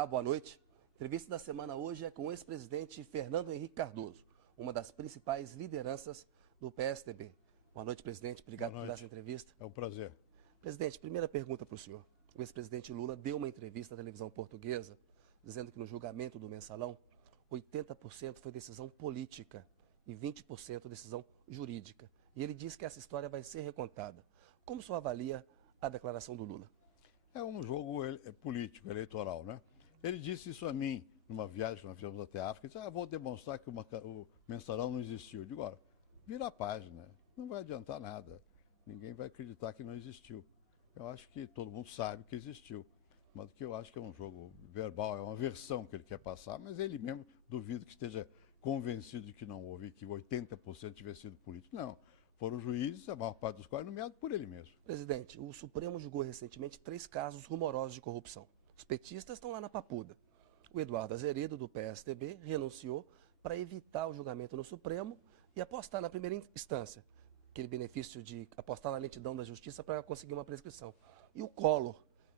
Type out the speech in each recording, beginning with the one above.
Olá, boa noite. A entrevista da semana hoje é com o ex-presidente Fernando Henrique Cardoso, uma das principais lideranças do PSDB. Boa noite, presidente. Obrigado por dar essa entrevista. É um prazer. Presidente, primeira pergunta para o senhor. O ex-presidente Lula deu uma entrevista à televisão portuguesa dizendo que no julgamento do Mensalão, 80% foi decisão política e 20% decisão jurídica. E ele diz que essa história vai ser recontada. Como o senhor avalia a declaração do Lula? É um jogo político, eleitoral, né? Ele disse isso a mim numa viagem que nós fizemos até a África. Ele disse, vou demonstrar que o Mensalão não existiu. Eu digo, olha, vira a página, não vai adiantar nada. Ninguém vai acreditar que não existiu. Eu acho que todo mundo sabe que existiu. Mas o que eu acho que é um jogo verbal, é uma versão que ele quer passar, mas ele mesmo duvido que esteja convencido de que não houve, que 80% tivesse sido político. Não. Foram juízes, a maior parte dos quais nomeados por ele mesmo. Presidente, o Supremo julgou recentemente 3 casos rumorosos de corrupção. Os petistas estão lá na papuda. O Eduardo Azeredo, do PSDB, renunciou para evitar o julgamento no Supremo e apostar na primeira instância, aquele benefício de apostar na lentidão da justiça para conseguir uma prescrição. E o Collor,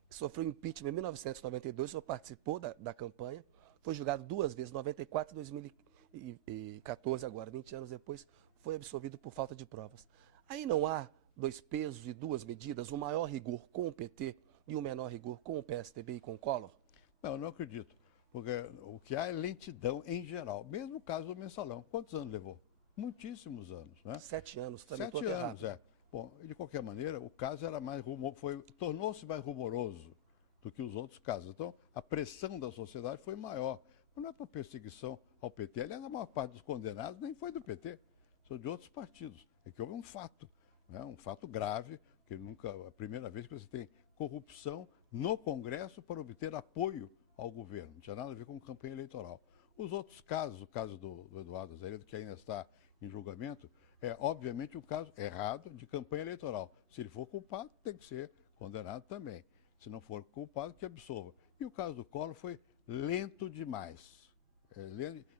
que sofreu impeachment em 1992, só participou da campanha, foi julgado 2 vezes, 94 e 2014 agora, 20 anos depois, foi absolvido por falta de provas. Aí não há 2 pesos e 2 medidas, o maior rigor com o PT e o menor rigor com o PSDB e com o Collor? Não, eu não acredito. Porque o que há é lentidão em geral. Mesmo o caso do Mensalão. Quantos anos levou? Muitíssimos anos, né? 7 anos, também 7 anos, é. Bom, de qualquer maneira, o caso era mais tornou-se mais rumoroso do que os outros casos. Então, a pressão da sociedade foi maior. Mas não é por perseguição ao PT. Aliás, a maior parte dos condenados nem foi do PT, são de outros partidos. É que houve um fato, né? Um fato grave, que nunca, a primeira vez que você tem corrupção no Congresso para obter apoio ao governo. Não tinha nada a ver com campanha eleitoral. Os outros casos, o caso do Eduardo Azeredo, que ainda está em julgamento, é obviamente um caso errado de campanha eleitoral. Se ele for culpado, tem que ser condenado também. Se não for culpado, que absolva. E o caso do Collor foi lento demais.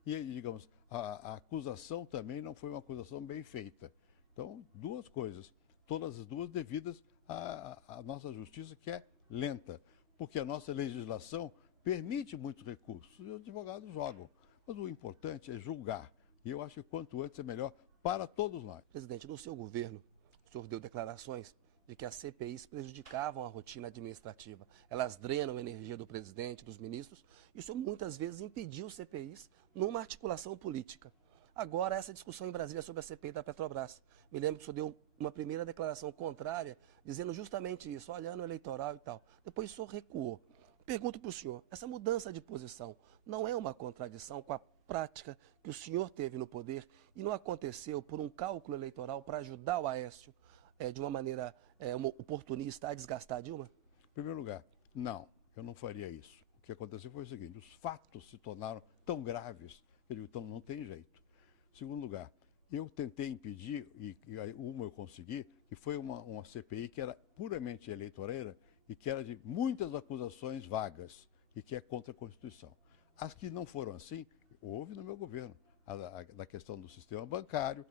E, digamos, a acusação também não foi uma acusação bem feita. Então, 2 coisas, todas as 2 devidas à nossa justiça, que é lenta, porque a nossa legislação permite muitos recursos e os advogados jogam. Mas o importante é julgar. E eu acho que quanto antes é melhor para todos nós. Presidente, no seu governo, o senhor deu declarações de que as CPIs prejudicavam a rotina administrativa. Elas drenam a energia do presidente, dos ministros, e o senhor muitas vezes impediu CPIs numa articulação política. Agora, essa discussão em Brasília sobre a CPI da Petrobras. Me lembro que o senhor deu uma primeira declaração contrária, dizendo justamente isso, olha, ano eleitoral e tal. Depois o senhor recuou. Pergunto para o senhor, essa mudança de posição não é uma contradição com a prática que o senhor teve no poder e não aconteceu por um cálculo eleitoral para ajudar o Aécio de uma maneira oportunista a desgastar a Dilma? Em primeiro lugar, não, eu não faria isso. O que aconteceu foi o seguinte, os fatos se tornaram tão graves, que eu digo, então não tem jeito. Em segundo lugar, eu tentei impedir, e uma eu consegui, que foi uma CPI que era puramente eleitoreira e que era de muitas acusações vagas e que é contra a Constituição. As que não foram assim, houve no meu governo, da questão do sistema bancário,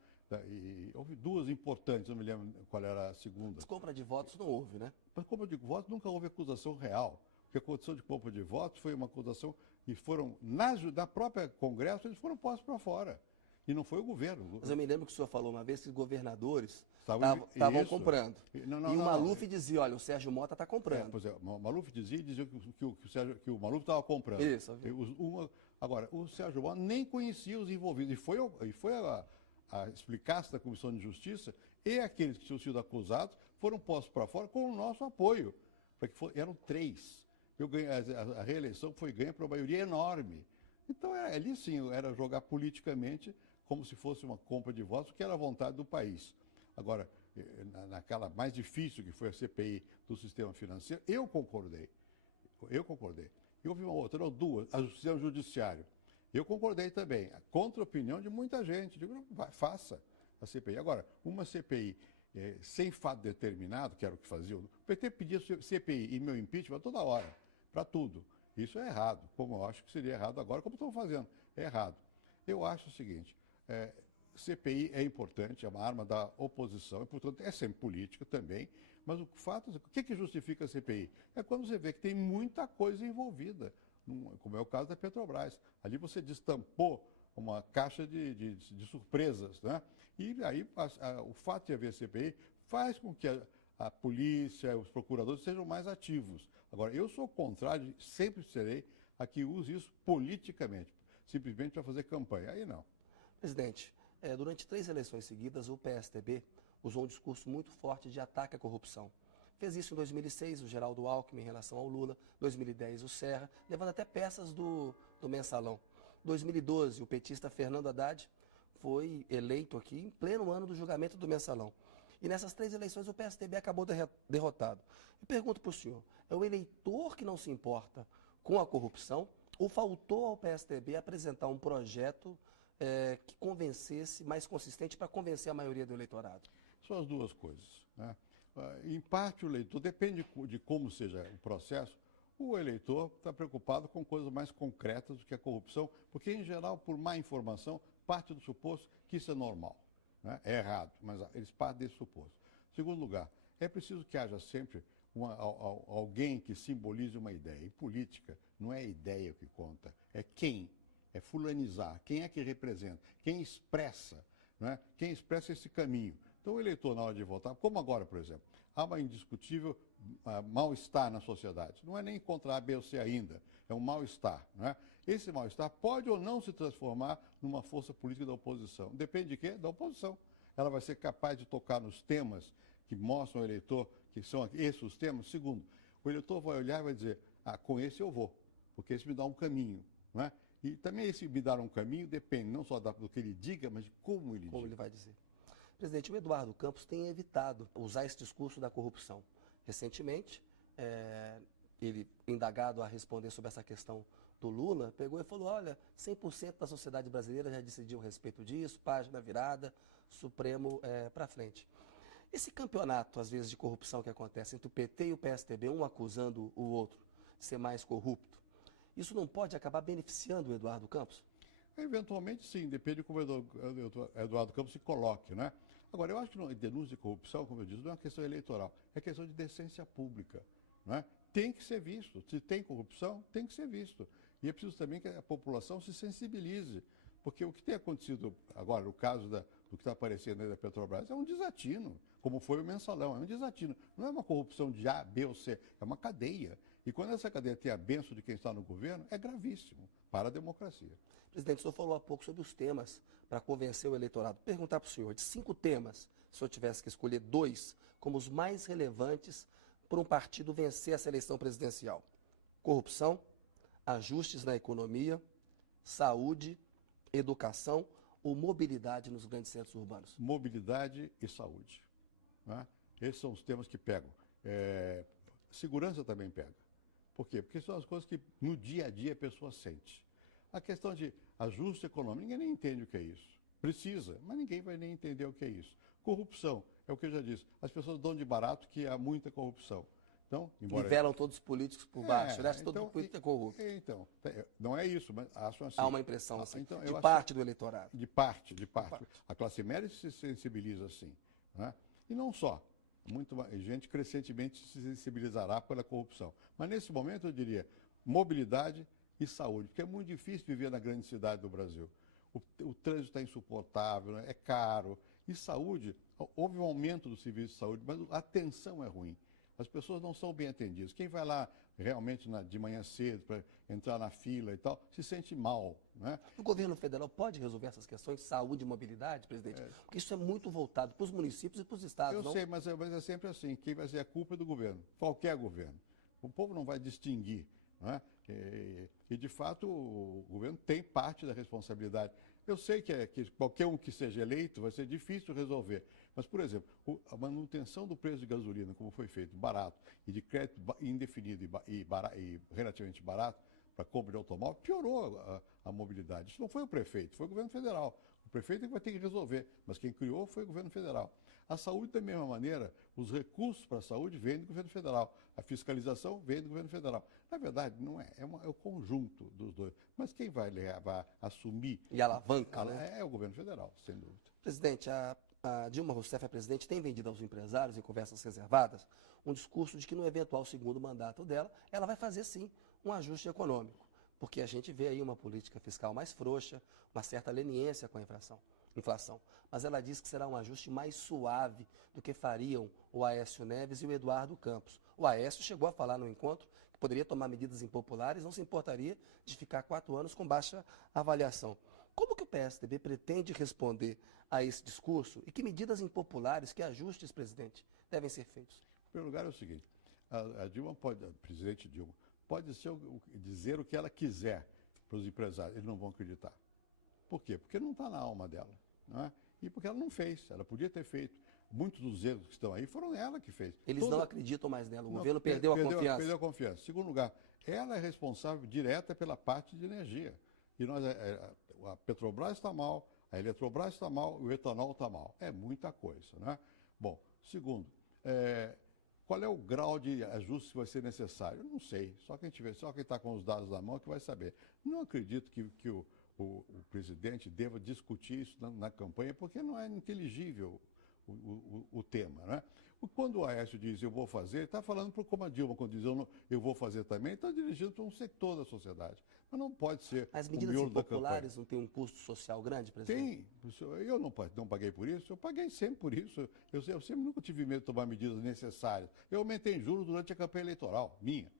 e houve 2 importantes, não me lembro qual era a segunda. Mas compra de votos não houve, né? Mas compra de votos nunca houve acusação real. O que aconteceu de compra de votos foi uma acusação e foram, na própria Congresso, eles foram postos para fora. E não foi o governo. Mas eu me lembro que o senhor falou uma vez que os governadores estavam comprando. Não, e o Maluf dizia, olha, o Sérgio Mota está comprando. Pois é, o Maluf dizia que o Maluf estava comprando. Isso. Agora, o Sérgio Mota nem conhecia os envolvidos. E foi a explicação da Comissão de Justiça e aqueles que tinham sido acusados foram postos para fora com o nosso apoio. Eram 3. A reeleição foi ganha por uma maioria enorme. Então, ali sim, era jogar politicamente como se fosse uma compra de votos, que era a vontade do país. Agora, naquela mais difícil que foi a CPI do sistema financeiro, eu concordei. E houve uma outra, não, 2, o sistema judiciário. Eu concordei também, contra a opinião de muita gente. Digo, faça a CPI. Agora, uma CPI sem fato determinado, que era o que fazia, o PT pedia CPI e meu impeachment toda hora, para tudo. Isso é errado, como eu acho que seria errado agora, como estão fazendo. É errado. Eu acho o seguinte, CPI é importante, é uma arma da oposição, e, portanto, é sempre política também, mas o fato, o que justifica a CPI? É quando você vê que tem muita coisa envolvida. como é o caso da Petrobras. Ali você destampou uma caixa de surpresas, né? E aí o fato de haver CPI faz com que a polícia, os procuradores sejam mais ativos. Agora, eu sou contrário, sempre serei, a que use isso politicamente, simplesmente para fazer campanha. Aí não. Presidente, durante 3 eleições seguidas, o PSDB usou um discurso muito forte de ataque à corrupção. Fez isso em 2006, o Geraldo Alckmin em relação ao Lula, 2010 o Serra, levando até peças do Mensalão. 2012, o petista Fernando Haddad foi eleito aqui em pleno ano do julgamento do Mensalão. E nessas 3 eleições o PSDB acabou derrotado. Eu pergunto para o senhor, é o eleitor que não se importa com a corrupção ou faltou ao PSDB apresentar um projeto que convencesse, mais consistente para convencer a maioria do eleitorado? São as duas coisas, né? Em parte o eleitor, depende de como seja o processo, o eleitor está preocupado com coisas mais concretas do que a corrupção, porque em geral, por má informação, parte do suposto que isso é normal, né? É errado, mas eles partem desse suposto. Segundo lugar, é preciso que haja sempre alguém que simbolize uma ideia. Em política, não é a ideia que conta, é quem. É fulanizar, quem é que representa, quem expressa, né? Quem expressa esse caminho. Então o eleitor, na hora de votar, como agora, por exemplo, há uma indiscutível mal-estar na sociedade. Não é nem contra A, B ou C ainda, é um mal-estar, né? Esse mal-estar pode ou não se transformar numa força política da oposição. Depende de quê? Da oposição. Ela vai ser capaz de tocar nos temas que mostram ao eleitor que são esses os temas. Segundo, o eleitor vai olhar e vai dizer, com esse eu vou, porque esse me dá um caminho, né? E também esse me dar um caminho depende não só do que ele diga, mas de como ele diga. Como ele vai dizer. Presidente, o Eduardo Campos tem evitado usar esse discurso da corrupção. Recentemente, ele, indagado a responder sobre essa questão do Lula, pegou e falou, olha, 100% da sociedade brasileira já decidiu a respeito disso, página virada, Supremo para frente. Esse campeonato, às vezes, de corrupção que acontece entre o PT e o PSDB, um acusando o outro de ser mais corrupto, isso não pode acabar beneficiando o Eduardo Campos? Eventualmente, sim, depende de como o Eduardo Campos se coloque, né? Agora, eu acho que denúncia de corrupção, como eu disse, não é uma questão eleitoral, é questão de decência pública, né? Tem que ser visto. Se tem corrupção, tem que ser visto. E é preciso também que a população se sensibilize, porque o que tem acontecido agora, no caso do que está aparecendo aí da Petrobras, é um desatino, como foi o Mensalão, é um desatino. Não é uma corrupção de A, B ou C, é uma cadeia. E quando essa cadeia tem a benção de quem está no governo, é gravíssimo para a democracia. Presidente, o senhor falou há pouco sobre os temas para convencer o eleitorado. Perguntar para o senhor, de 5 temas, se o senhor tivesse que escolher 2 como os mais relevantes para um partido vencer essa eleição presidencial: corrupção, ajustes na economia, saúde, educação ou mobilidade nos grandes centros urbanos? Mobilidade e saúde, né? Esses são os temas que pegam. Segurança também pega. Por quê? Porque são as coisas que no dia a dia a pessoa sente. A questão de ajuste econômico, ninguém nem entende o que é isso. Precisa, mas ninguém vai nem entender o que é isso. Corrupção, é o que eu já disse. As pessoas dão de barato que há muita corrupção. Então, embora... Nivelam todos os políticos por baixo, o resto todo político é corrupto. Então, não é isso, mas acham assim. Há uma impressão assim, então, de parte do eleitorado. De parte. A classe média se sensibiliza assim, né? E não só. Gente crescentemente se sensibilizará pela corrupção. Mas nesse momento eu diria mobilidade e saúde, porque é muito difícil viver na grande cidade do Brasil. O trânsito está insuportável, né? É caro. E saúde, houve um aumento do serviço de saúde, mas a atenção é ruim. As pessoas não são bem atendidas. Quem vai lá realmente de manhã cedo para entrar na fila e tal, se sente mal, né? O governo federal pode resolver essas questões de saúde e mobilidade, presidente? Porque isso é muito voltado para os municípios e para os estados, Eu não? sei, mas é sempre assim. Quem vai ser a culpa é do governo, qualquer governo. O povo não vai distinguir, né? E de fato, o governo tem parte da responsabilidade. Eu sei que qualquer um que seja eleito vai ser difícil resolver. Mas, por exemplo, a manutenção do preço de gasolina, como foi feito, barato, e de crédito indefinido e relativamente barato para compra de automóvel, piorou a mobilidade. Isso não foi o prefeito, foi o governo federal. O prefeito é que vai ter que resolver, mas quem criou foi o governo federal. A saúde, da mesma maneira, os recursos para a saúde vêm do governo federal. A fiscalização vem do governo federal. Na verdade, não é, é o conjunto dos dois. Mas quem vai assumir... E alavanca, né? É o governo federal, sem dúvida. Presidente, a Dilma Rousseff, a presidente, tem vendido aos empresários, em conversas reservadas, um discurso de que no eventual segundo mandato dela, ela vai fazer sim um ajuste econômico. porque a gente vê aí uma política fiscal mais frouxa, uma certa leniência com a inflação. Mas ela diz que será um ajuste mais suave do que fariam o Aécio Neves e o Eduardo Campos. O Aécio chegou a falar no encontro que poderia tomar medidas impopulares, não se importaria de ficar 4 anos com baixa avaliação. Como que o PSDB pretende responder a esse discurso e que medidas impopulares, que ajustes, presidente, devem ser feitos? Em primeiro lugar, é o seguinte, a Dilma pode, a presidente Dilma, pode dizer o que ela quiser para os empresários, eles não vão acreditar. Por quê? Porque não está na alma dela, não é? E porque ela não fez, ela podia ter feito. Muitos dos erros que estão aí foram ela que fez. Eles não acreditam mais nela, o governo perdeu a confiança. Perdeu a confiança. Segundo lugar, ela é responsável direta pela parte de energia. E a Petrobras está mal, a Eletrobras está mal, o etanol está mal. É muita coisa, né? Bom, segundo, qual é o grau de ajuste que vai ser necessário? Eu não sei, só quem está com os dados na mão é que vai saber. Não acredito que o presidente deva discutir isso na campanha, porque não é inteligível o tema, né? Quando o Aécio diz eu vou fazer, ele está falando como a Dilma, quando diz eu vou fazer também, está dirigindo para um setor da sociedade. Mas não pode ser As medidas impopulares não têm um custo social grande, presidente? Tem. Eu não paguei por isso, eu paguei sempre por isso. Eu sempre nunca tive medo de tomar medidas necessárias. Eu aumentei juros durante a campanha eleitoral, minha.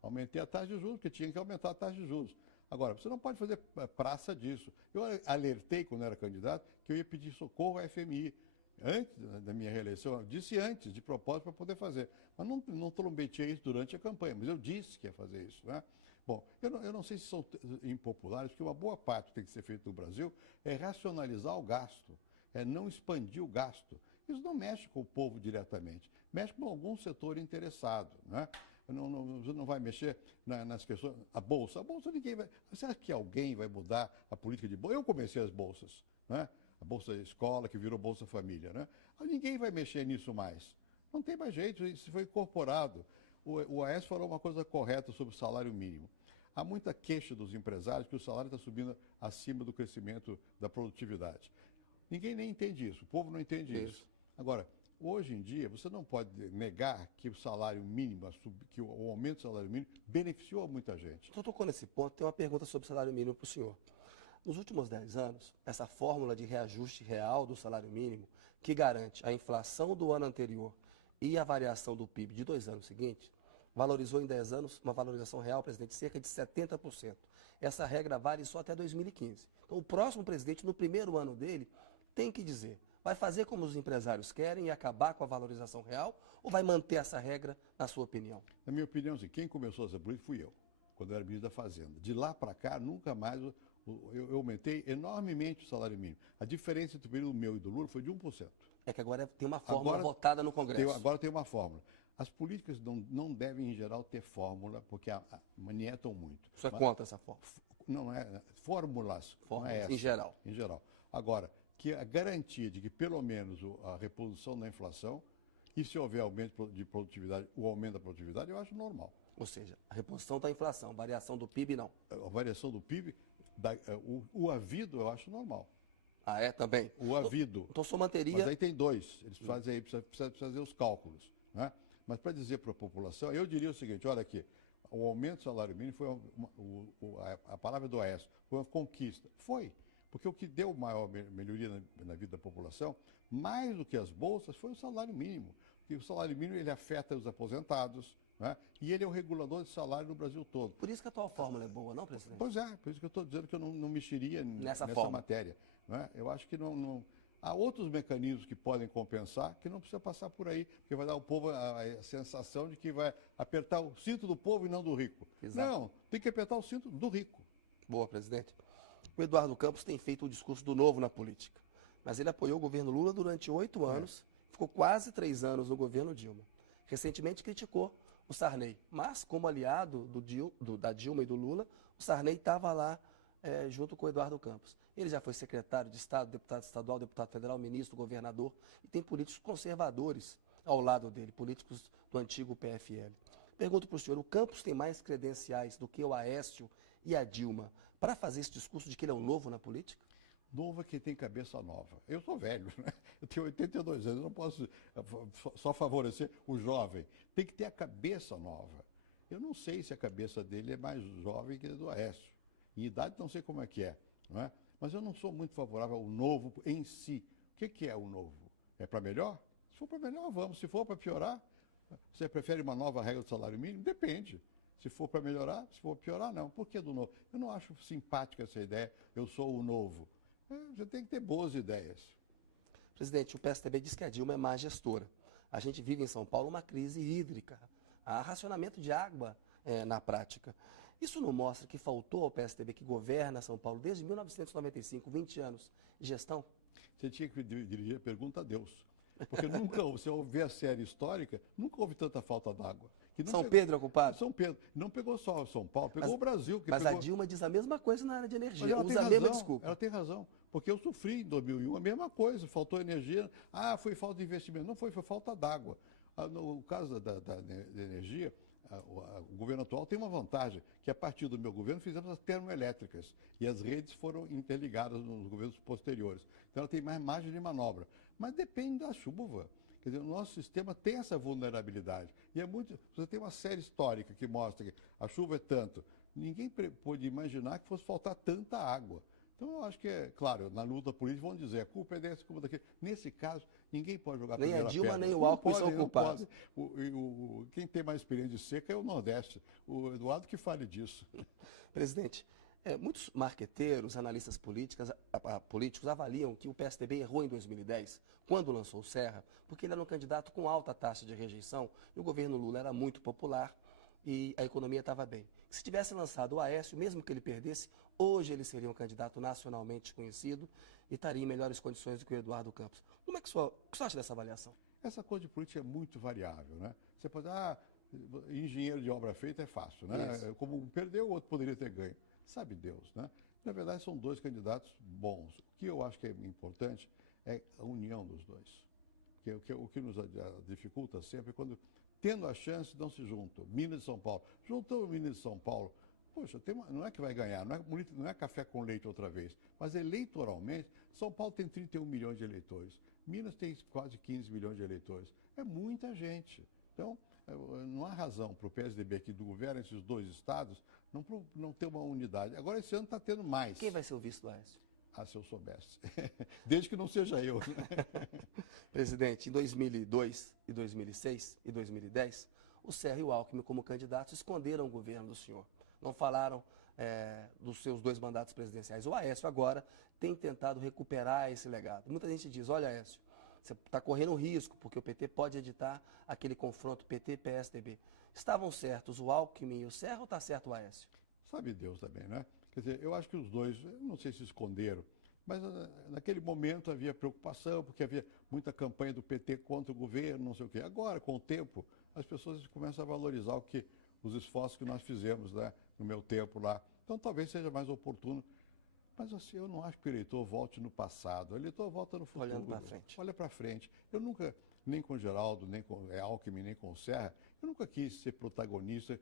Aumentei a taxa de juros, porque tinha que aumentar a taxa de juros. Agora, você não pode fazer praça disso. Eu alertei, quando era candidato, que eu ia pedir socorro à FMI. Antes da minha reeleição, eu disse antes, de propósito, para poder fazer. Mas não trombetei isso durante a campanha, mas eu disse que ia fazer isso, né? Bom, eu não sei se são impopulares, porque uma boa parte que tem que ser feita no Brasil é racionalizar o gasto, é não expandir o gasto. Isso não mexe com o povo diretamente, mexe com algum setor interessado, né? Você não vai mexer nas questões. A bolsa ninguém vai. Você acha que alguém vai mudar a política de bolsa? Eu comecei as bolsas, né? A Bolsa Escola, que virou Bolsa Família, né? Mas ninguém vai mexer nisso mais. Não tem mais jeito, isso foi incorporado. O Aécio falou uma coisa correta sobre o salário mínimo. Há muita queixa dos empresários que o salário está subindo acima do crescimento da produtividade. Ninguém nem entende isso, o povo não entende isso. Agora, hoje em dia, você não pode negar que o salário mínimo, que o aumento do salário mínimo beneficiou muita gente. Eu tocou nesse ponto, tem uma pergunta sobre o salário mínimo para o senhor. Nos últimos 10 anos, essa fórmula de reajuste real do salário mínimo, que garante a inflação do ano anterior e a variação do PIB de 2 anos seguintes, valorizou em 10 anos uma valorização real, presidente, de cerca de 70%. Essa regra vale só até 2015. Então, o próximo presidente, no primeiro ano dele, tem que dizer, vai fazer como os empresários querem e acabar com a valorização real, ou vai manter essa regra, na sua opinião? Na minha opinião, assim, quem começou essa política fui eu, quando eu era ministro da Fazenda. De lá para cá, nunca mais eu aumentei enormemente o salário mínimo. A diferença entre o período meu e do Lula foi de 1%. É que agora tem uma fórmula votada no Congresso. Agora tem uma fórmula. As políticas não devem, em geral, ter fórmula, porque manietam muito. Você é contra essa fórmula? Não é. Fórmulas, não é essa. Em geral. Em geral. Agora, que a garantia de que, pelo menos, a reposição da inflação, e se houver aumento de produtividade, o aumento da produtividade, eu acho normal. Ou seja, a reposição da inflação, variação do PIB, não. A variação do PIB, o havido, eu acho normal. Ah, é? Também? O havido. Então, só manteria... Mas aí tem dois. Eles fazem aí, precisa fazer os cálculos, né? Mas para dizer para a população, eu diria o seguinte, olha aqui, o aumento do salário mínimo foi a palavra do Aécio, foi uma conquista. Foi, porque o que deu maior melhoria na vida da população, mais do que as bolsas, foi o salário mínimo. Porque o salário mínimo ele afeta os aposentados, né? E ele é o regulador de salário no Brasil todo. Por isso que a atual fórmula é boa, não, presidente? Pois é, por isso que eu estou dizendo que eu não mexeria nessa matéria. Né? Eu acho que não... Há outros mecanismos que podem compensar, que não precisa passar por aí, porque vai dar ao povo a sensação de que vai apertar o cinto do povo e não do rico. Exato. Não, tem que apertar o cinto do rico. Boa, presidente. O Eduardo Campos tem feito o discurso do novo na política, mas ele apoiou o governo Lula durante 8 anos, ficou quase 3 anos no governo Dilma. Recentemente criticou o Sarney, mas como aliado da Dilma e do Lula, o Sarney estava lá junto com o Eduardo Campos. Ele já foi secretário de Estado, deputado estadual, deputado federal, ministro, governador, e tem políticos conservadores ao lado dele, políticos do antigo PFL. Pergunto para o senhor, o Campos tem mais credenciais do que o Aécio e a Dilma para fazer esse discurso de que ele é um novo na política? Novo é quem tem cabeça nova. Eu sou velho, né? Eu tenho 82 anos, não posso só favorecer o jovem. Tem que ter a cabeça nova. Eu não sei se a cabeça dele é mais jovem que a do Aécio. Em idade não sei como é que é, não é? Mas eu não sou muito favorável ao novo em si. O que é o novo? É para melhor? Se for para melhor, vamos. Se for para piorar, você prefere uma nova regra do salário mínimo? Depende. Se for para melhorar, se for para piorar, não. Por que do novo? Eu não acho simpática essa ideia, eu sou o novo. Você tem que ter boas ideias. Presidente, o PSDB diz que a Dilma é má gestora. A gente vive em São Paulo uma crise hídrica. Há racionamento de água na prática. Isso não mostra que faltou ao PSDB, que governa São Paulo desde 1995, 20 anos, de gestão? Você tinha que dirigir a pergunta a Deus. Porque nunca, você vê a série histórica, nunca houve tanta falta d'água. São Pedro é culpado? São Pedro. Não pegou só São Paulo, pegou o Brasil. Mas a Dilma diz a mesma coisa na área de energia. Ela usa a mesma desculpa. Ela tem razão. Porque eu sofri em 2001 a mesma coisa. Faltou energia. Foi falta de investimento. Não foi falta d'água. No caso da energia, o governo atual tem uma vantagem, que a partir do meu governo fizemos as termoelétricas e as redes foram interligadas nos governos posteriores. Então ela tem mais margem de manobra. Mas depende da chuva. Quer dizer, o nosso sistema tem essa vulnerabilidade. E você tem uma série histórica que mostra que a chuva é tanto. Ninguém pôde imaginar que fosse faltar tanta água. Então, eu acho que, claro, na luta política vão dizer, a culpa é desse, a culpa é daquele. Nesse caso, ninguém pode jogar nem primeira a Dilma, pedra. nem o Alckmin são culpados. Quem tem mais experiência de seca é o Nordeste. O Eduardo que fale disso. Presidente, muitos marqueteiros, analistas políticos avaliam que o PSDB errou em 2010, quando lançou o Serra, porque ele era um candidato com alta taxa de rejeição e o governo Lula era muito popular e a economia estava bem. Se tivesse lançado o Aécio, mesmo que ele perdesse, hoje ele seria um candidato nacionalmente conhecido e estaria em melhores condições do que o Eduardo Campos. O que você acha dessa avaliação? Essa coisa de política é muito variável, né? Você pode engenheiro de obra feita é fácil, né? Isso. Como um perdeu, o outro poderia ter ganho. Sabe Deus, né? Na verdade, são dois candidatos bons. O que eu acho que é importante é a união dos dois. O que nos dificulta sempre é quando, tendo a chance, não se juntam. Minas e São Paulo. Juntou Minas e São Paulo. Poxa, não é que vai ganhar, não é café com leite outra vez. Mas eleitoralmente, São Paulo tem 31 milhões de eleitores. Minas tem quase 15 milhões de eleitores. É muita gente. Então, não há razão para o PSDB, que governa esses dois estados, não ter uma unidade. Agora, esse ano está tendo mais. Quem vai ser o vice do Aécio? Se eu soubesse. Desde que não seja eu. Presidente, em 2002, e 2006 e 2010, o Serra e o Alckmin, como candidatos, esconderam o governo do senhor. Não falaram dos seus 2 mandatos presidenciais. O Aécio agora tem tentado recuperar esse legado. Muita gente diz, olha Aécio, você está correndo um risco, porque o PT pode editar aquele confronto PT-PSDB. Estavam certos o Alckmin e o Serra ou está certo o Aécio? Sabe Deus também, né? Quer dizer, eu acho que os dois, não sei se esconderam, mas naquele momento havia preocupação, porque havia muita campanha do PT contra o governo, não sei o quê. Agora, com o tempo, as pessoas começam a valorizar os esforços que nós fizemos, né, no meu tempo lá. Então, talvez seja mais oportuno. Mas assim, eu não acho que o eleitor volte no passado. O eleitor volta no futuro. Olhando para frente. Olha para frente. Eu nunca, nem com o Geraldo, nem com Alckmin, nem com o Serra, eu nunca quis ser protagonista.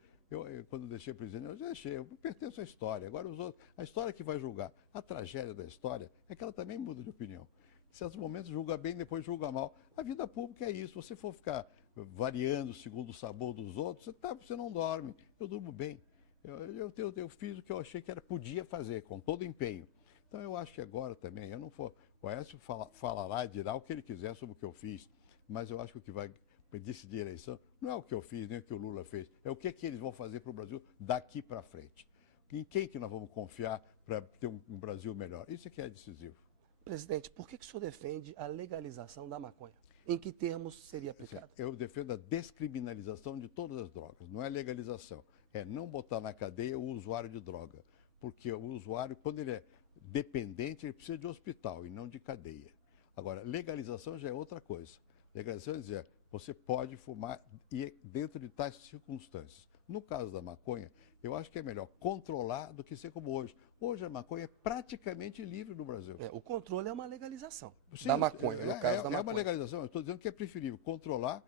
Quando eu deixei a presidência, eu pertenço à história. Agora, a história que vai julgar. A tragédia da história é que ela também muda de opinião. Em certos momentos julga bem, depois julga mal. A vida pública é isso. Se você for ficar variando segundo o sabor dos outros, você não dorme. Eu durmo bem. Eu fiz o que eu achei que podia fazer, com todo empenho. Então, eu acho que agora também, o Aécio falará, dirá o que ele quiser sobre o que eu fiz, mas eu acho que o que vai decidir a eleição não é o que eu fiz, nem o que o Lula fez, é o que eles vão fazer para o Brasil daqui para frente. Em quem que nós vamos confiar para ter um Brasil melhor? Isso é que é decisivo. Presidente, por que o senhor defende a legalização da maconha? Em que termos seria aplicado? Eu defendo a descriminalização de todas as drogas, não é legalização. É não botar na cadeia o usuário de droga. Porque o usuário, quando ele é dependente, ele precisa de hospital e não de cadeia. Agora, legalização já é outra coisa. Legalização é dizer, você pode fumar dentro de tais circunstâncias. No caso da maconha, eu acho que é melhor controlar do que ser como hoje. Hoje a maconha é praticamente livre no Brasil. O controle é uma legalização. Sim, da maconha, no caso da maconha. É uma legalização, eu estou dizendo que é preferível controlar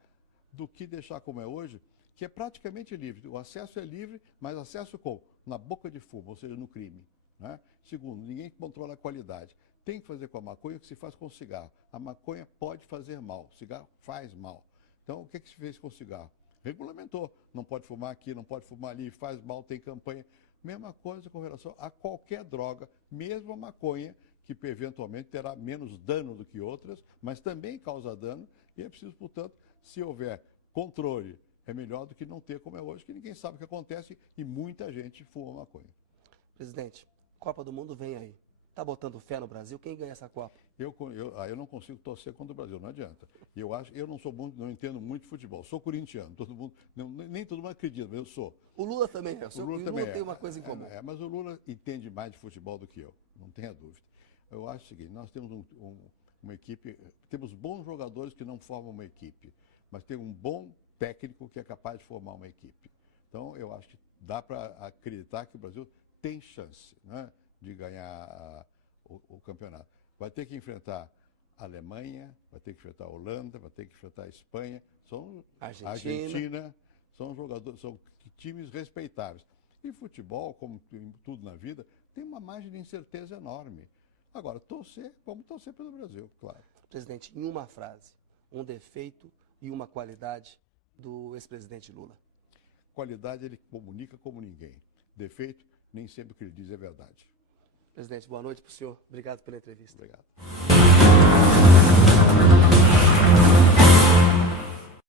do que deixar como é hoje, que é praticamente livre. O acesso é livre, mas acesso como? Na boca de fumo, ou seja, no crime. Né? Segundo, ninguém controla a qualidade. Tem que fazer com a maconha o que se faz com o cigarro. A maconha pode fazer mal, o cigarro faz mal. Então, o que se fez com o cigarro? regulamentou. Não pode fumar aqui, não pode fumar ali, faz mal, tem campanha. Mesma coisa com relação a qualquer droga, mesmo a maconha, que eventualmente terá menos dano do que outras, mas também causa dano, e é preciso, portanto, se houver controle, é melhor do que não ter como é hoje, que ninguém sabe o que acontece e muita gente fuma maconha. Presidente, Copa do Mundo vem aí. Está botando fé no Brasil? Quem ganha essa Copa? Eu não consigo torcer contra o Brasil, não adianta. Eu não entendo muito de futebol. Sou corintiano, todo mundo, nem todo mundo acredita, mas eu sou. O Lula também é. O Lula também tem uma coisa em comum. Mas o Lula entende mais de futebol do que eu, não tenha dúvida. Eu acho o seguinte, nós temos uma equipe, temos bons jogadores que não formam uma equipe, mas tem um bom técnico que é capaz de formar uma equipe. Então, eu acho que dá para acreditar que o Brasil tem chance, né, de ganhar o campeonato. Vai ter que enfrentar a Alemanha, vai ter que enfrentar a Holanda, vai ter que enfrentar a Espanha, Argentina, são times respeitáveis. E futebol, como tudo na vida, tem uma margem de incerteza enorme. Agora, vamos torcer pelo Brasil, claro. Presidente, em uma frase, um defeito e uma qualidade do ex-presidente Lula. Qualidade, ele comunica como ninguém. Defeito, nem sempre o que ele diz é verdade. Presidente, boa noite para o senhor. Obrigado pela entrevista. Obrigado.